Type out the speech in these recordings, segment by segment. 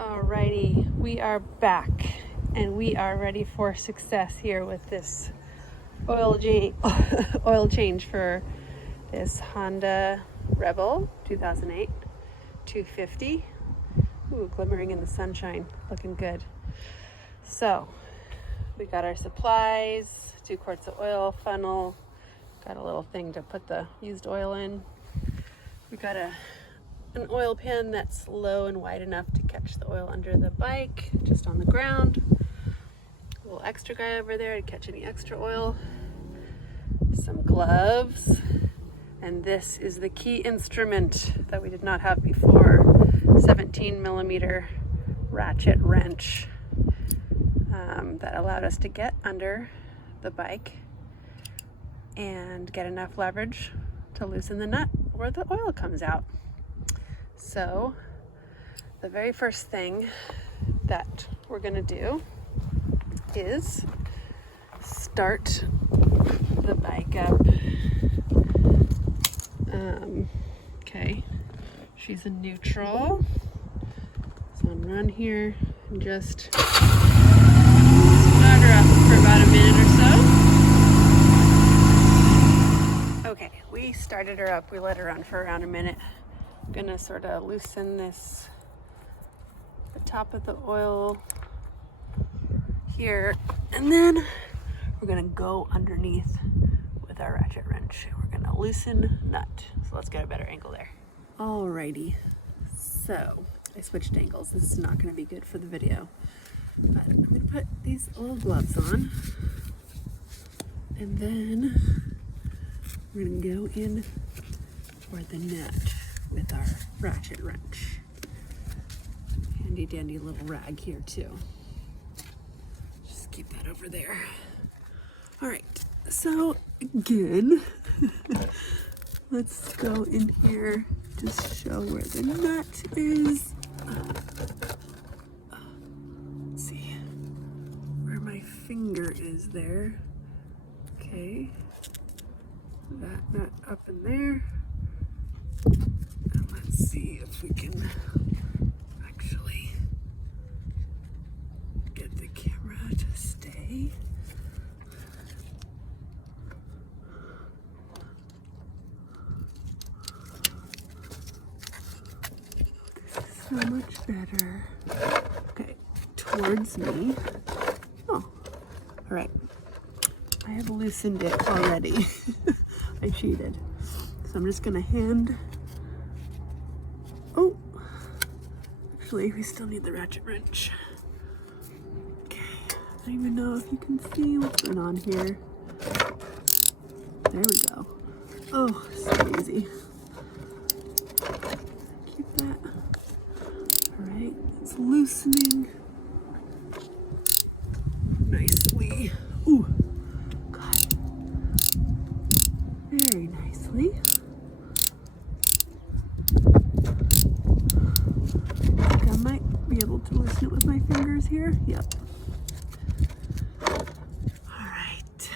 Alrighty, we are back and we are ready for success here with this oil change for this Honda Rebel 2008 250. Ooh, glimmering in the sunshine, looking good. So we got our supplies, 2 quarts of oil, funnel, got a little thing to put the used oil in. We got an oil pan that's low and wide enough to catch the oil under the bike, just on the ground. A little extra guy over there to catch any extra oil. Some gloves. And this is the key instrument that we did not have before. 17mm ratchet wrench that allowed us to get under the bike and get enough leverage to loosen the nut where the oil comes out. So the very first thing that we're gonna do is start the bike up. Okay, she's in neutral. So I'm run here and just start her up for about a minute or so. Okay, we started her up. We let her run for around a minute. I'm gonna sort of loosen the top of the oil here, and then we're gonna go underneath with our ratchet wrench. We're gonna loosen nut. So let's get a better angle there. Alrighty, so I switched angles. This is not gonna be good for the video, but I'm gonna put these little gloves on, and then we're gonna go in for the nut with our ratchet wrench. Handy dandy little rag here too. Just keep that over there. All right, so again, let's go in here, just show where the nut is. Let's see where my finger is there. Okay, that nut up in there. And let's see if we can actually get the camera to stay. So much better. Okay, towards me. Oh, all right. I have loosened it already. I cheated. So I'm just gonna hand. Oh, actually, we still need the ratchet wrench. Okay, I don't even know if you can see what's going on here. There we go. Oh, so easy. Keep that. All right, it's loosening nicely. Ooh, God. Very nicely. I might be able to loosen it with my fingers here. Yep. All right.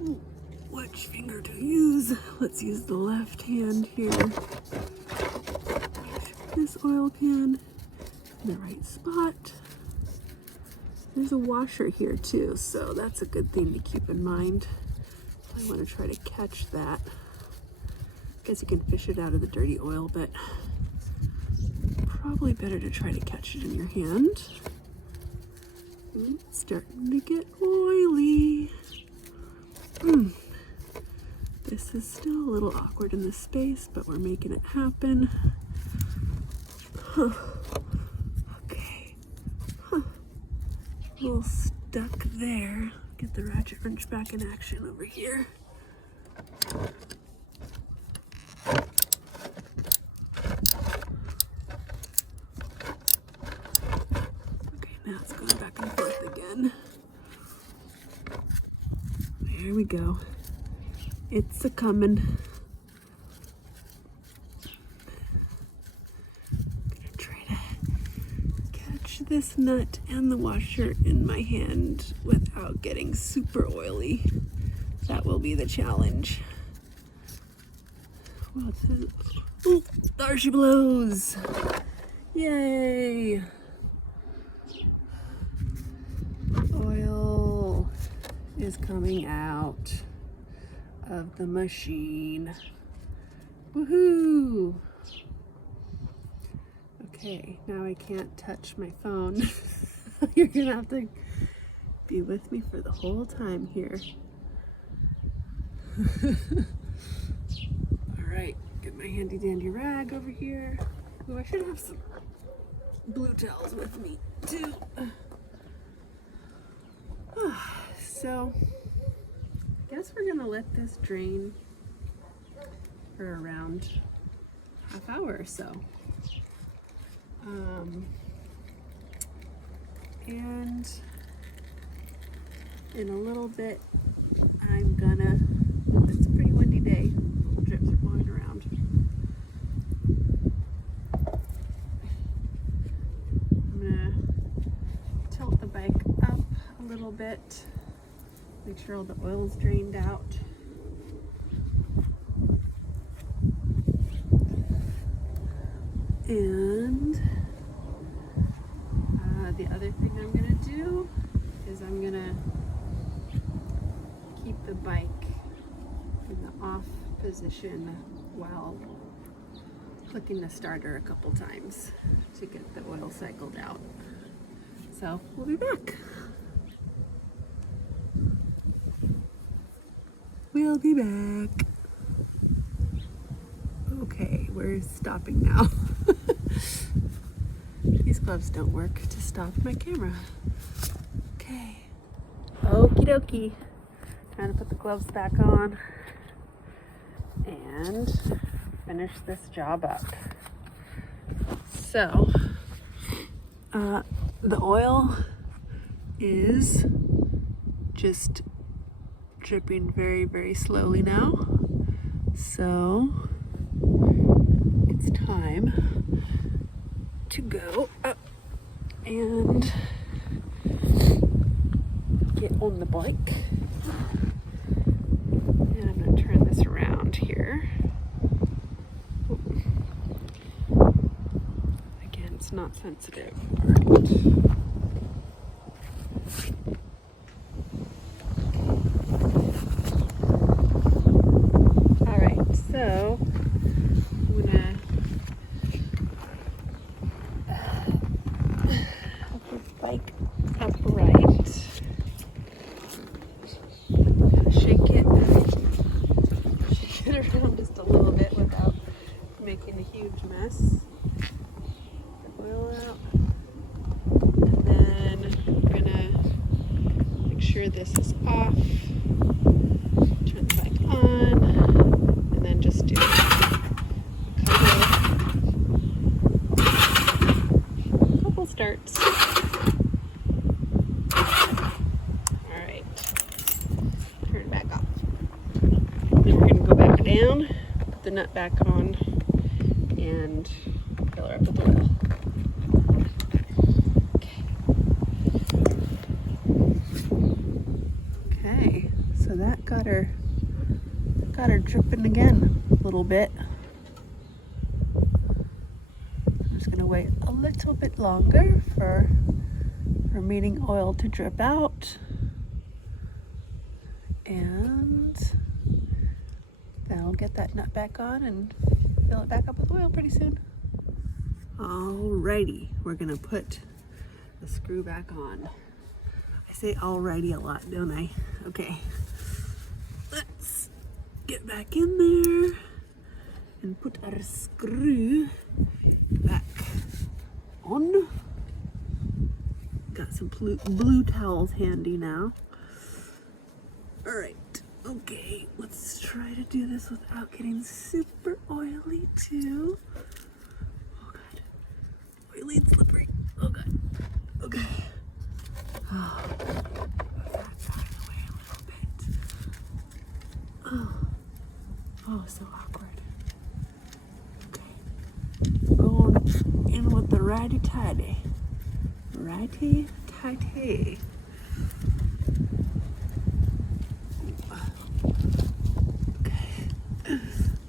Ooh, which finger to use? Let's use the left hand here. This oil pan in the right spot. There's a washer here too, so that's a good thing to keep in mind. I want to try to catch that. I guess you can fish it out of the dirty oil, but probably better to try to catch it in your hand. It's starting to get oily. This is still a little awkward in the space, but we're making it happen. Okay. A little stuck there. Get the ratchet wrench back in action over here. Okay, now it's going back and forth again. There we go. It's a-coming. Gonna try to catch this nut and the washer in my hand without getting super oily. That will be the challenge. Well, Ooh, there she blows. Yay. Oil is coming out of the machine. Woohoo! Okay, now I can't touch my phone. You're gonna have to be with me for the whole time here. Alright, get my handy dandy rag over here. Oh, I should have some blue towels with me too. So, I guess we're gonna let this drain for around half hour or so. And in a little bit, I'm gonna, it's a pretty windy day, little drips are blowing around. I'm gonna tilt the bike up a little bit, make sure all the oil's drained out. And the other thing I'm gonna do is I'm gonna keep the bike in the off position while clicking the starter a couple times to get the oil cycled out. So we'll be back. We'll be back. Okay, we're stopping now. These gloves don't work to stop my camera. Okay. Okie dokie. Trying to put the gloves back on and finish this job up. So, the oil is just dripping very, very slowly now. So, it's time to go up and get on the bike. And I'm going to turn this around here. Again, it's not sensitive. All right, so I'm going to put the bike upright. Shake it around just a little bit without making a huge mess. Get the oil out. And then we're gonna make sure this is off. Turn the bike on. And then just do a couple starts. Alright. Turn it back off. Then we're going to go back down, put the nut back on, and fill her up with oil. Okay, so that got her dripping again a little bit. I'm just going to wait a little bit longer for remaining oil to drip out. And then I'll get that nut back on and fill it back up with oil pretty soon. Alrighty, we're gonna put the screw back on. I say alrighty a lot, don't I? Okay, let's get back in there and put our screw back on. Got some blue towels handy now. Alright, okay, let's try to do this without getting super oily too. Oh god, oily and slippery. Oh god, okay. Oh, that's out of the way a little bit. Oh, so awkward. Okay, going in with the righty-tighty. Righty-tighty.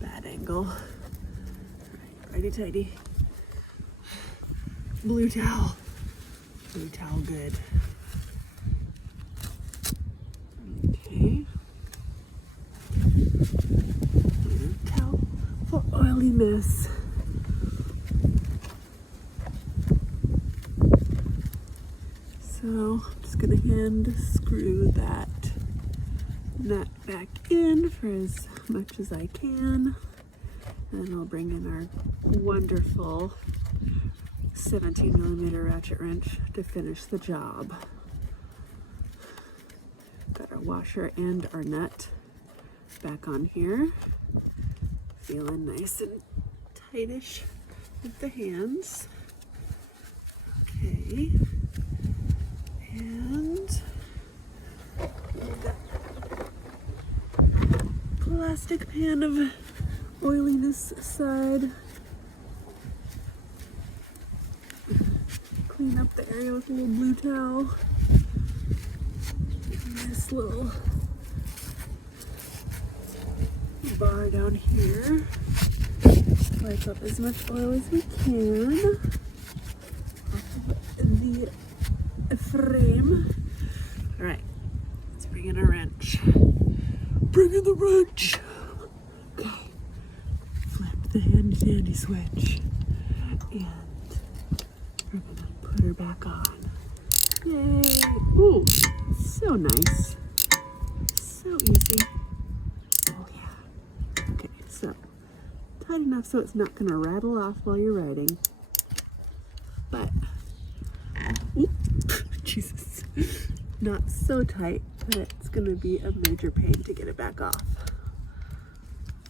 Bad angle. Righty tighty. Blue towel. Blue towel good. Okay. Blue towel for oily mess. So I'm just gonna hand screw that nut back in for as much as I can. And I'll bring in our wonderful 17mm ratchet wrench to finish the job. Got our washer and our nut back on here. Feeling nice and tightish with the hands. Okay. And plastic pan of oiliness aside. Clean up the area with a little blue towel. This little bar down here. Wipe up as much oil as we can off of the frame. All right, let's bring in a wrench. Bring in the wrench. Okay. Flip the handy dandy switch. And we're gonna put her back on. Yay! Ooh, so nice. So easy. Oh yeah. Okay, so tight enough so it's not gonna rattle off while you're riding. But, Jesus, not so tight that it's gonna be a major pain to get it back off.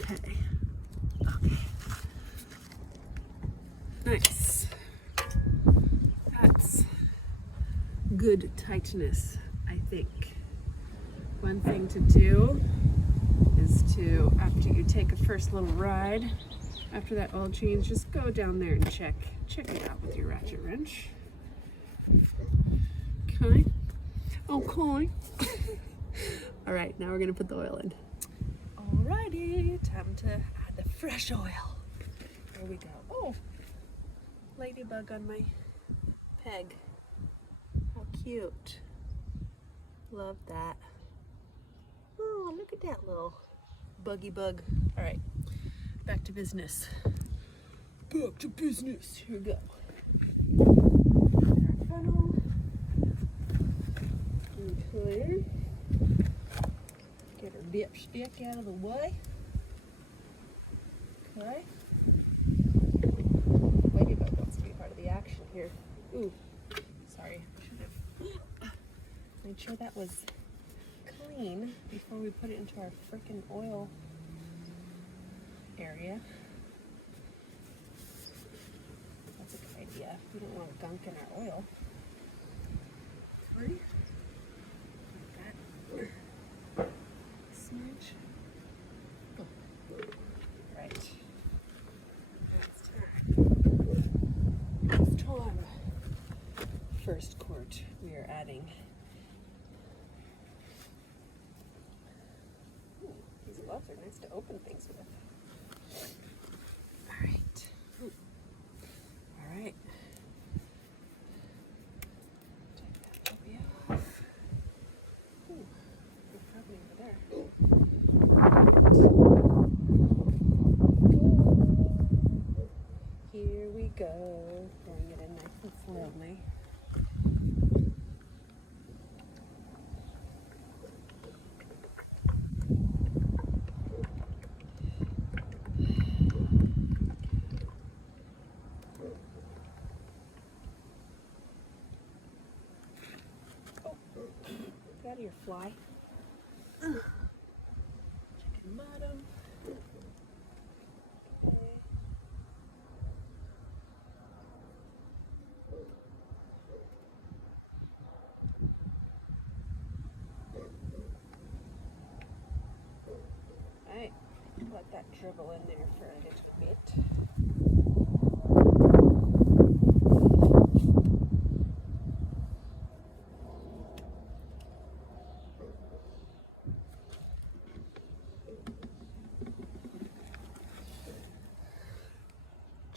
Okay. Okay. Nice. That's good tightness, I think. One thing to do is to, after you take a first little ride, after that oil change, just go down there and check it out with your ratchet wrench. Okay. Okay. All right, now we're gonna put the oil in. Alrighty, time to add the fresh oil. There we go. Oh, ladybug on my peg. How cute. Love that. Oh, look at that little buggy bug. All right, back to business. Back to business. Here we go. Funnel. Okay. Get our dipstick out of the way. Okay. Ladybug wants to be part of the action here. Ooh, sorry. Should have made sure that was clean before we put it into our frickin' oil area. That's a good idea. We don't want gunk in our oil. Okay. Like that. Smudge. Oh. Right. It's time. First quart we are adding. Ooh, these gloves are nice to open things with. All right. Ooh. All right. Take that puppy off. Ooh, good company over there. Here we go. Pouring it in nice and slowly. Get out of your fly. Chicken bottom. Okay. Alright, let that dribble in there for a little bit.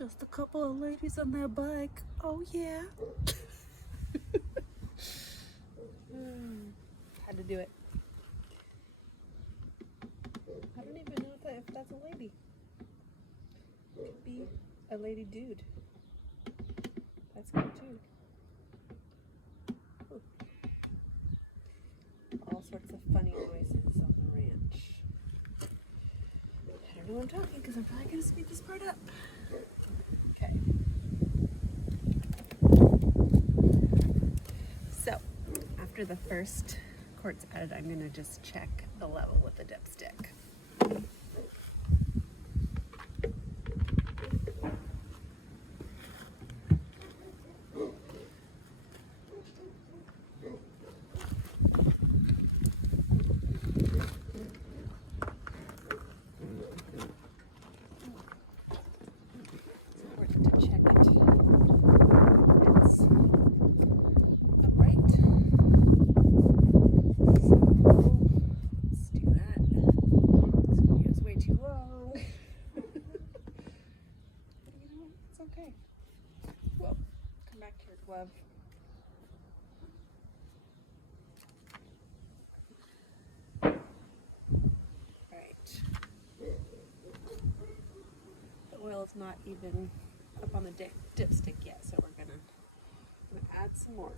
Just a couple of ladies on their bike. Oh yeah. Had to do it. I don't even know if that's a lady. Could be a lady dude. That's good too. Ooh. All sorts of funny noises on the ranch. I don't know what I'm talking because I'm probably going to speed this part up. Okay. So, after the first quart's added, I'm going to just check the level with the dipstick. Okay. Well, come back here, glove. Right. The oil is not even up on the dipstick yet, so we're gonna add some more.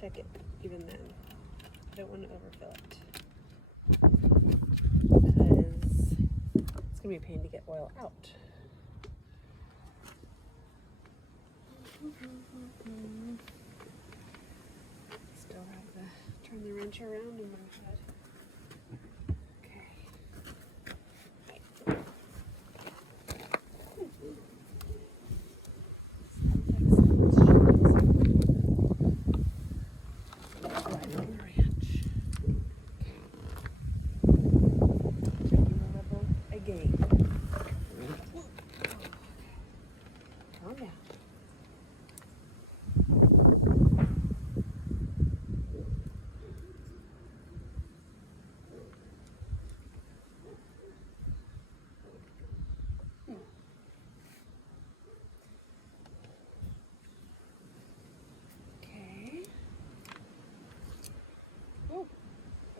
Check it even then. I don't want to overfill it because it's going to be a pain to get oil out. Still have to turn the wrench around in my head. Okay.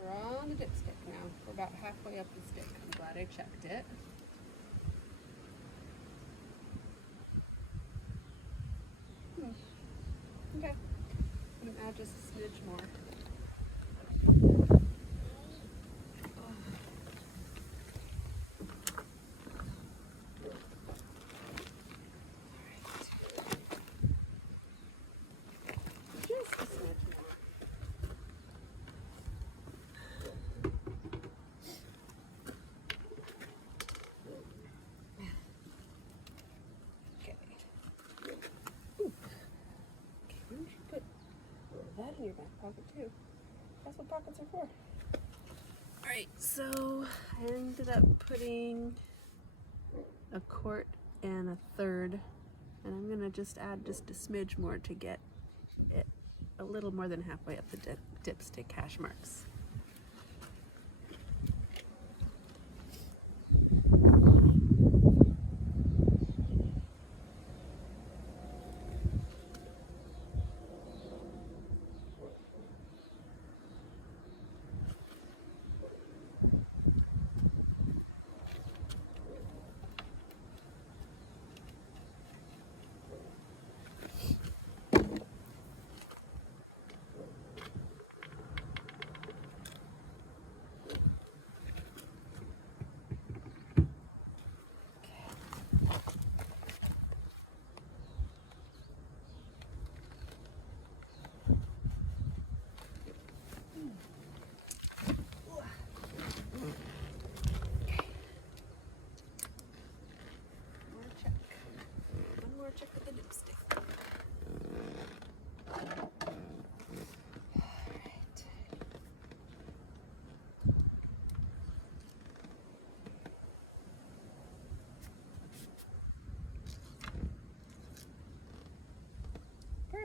We're on the dipstick now. We're about halfway up the stick. I'm glad I checked it. Okay. I'm going to add just a smidge more. That in your back pocket too. That's what pockets are for. Alright, so I ended up putting a quart and a third, and I'm gonna just add just a smidge more to get it a little more than halfway up the dipstick hash marks.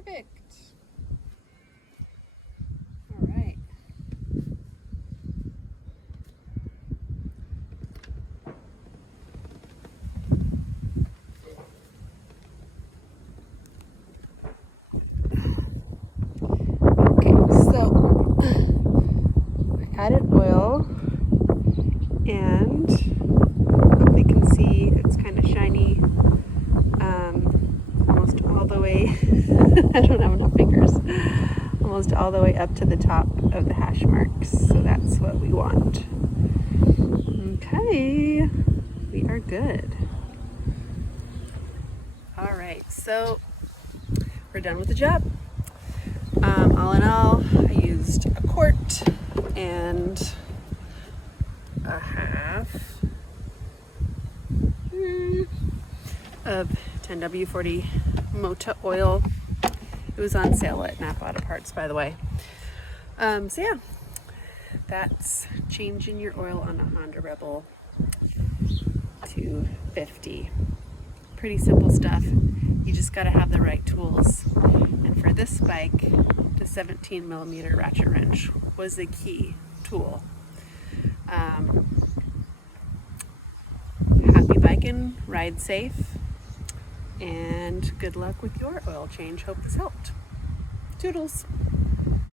Perfect. All right. Okay, so I added oil, and hopefully you can see it's kind of shiny almost all the way. I don't have enough fingers. Almost all the way up to the top of the hash marks. So that's what we want. Okay, we are good. All right, so we're done with the job. All in all, I used a quart and a half of 10W40 Mota oil. It was on sale at Napa Auto Parts, by the way. So yeah, that's changing your oil on a Honda Rebel 250. Pretty simple stuff. You just got to have the right tools. And for this bike, the 17mm ratchet wrench was the key tool. Happy biking, ride safe, and good luck with your oil change. Hope this helped. Toodles.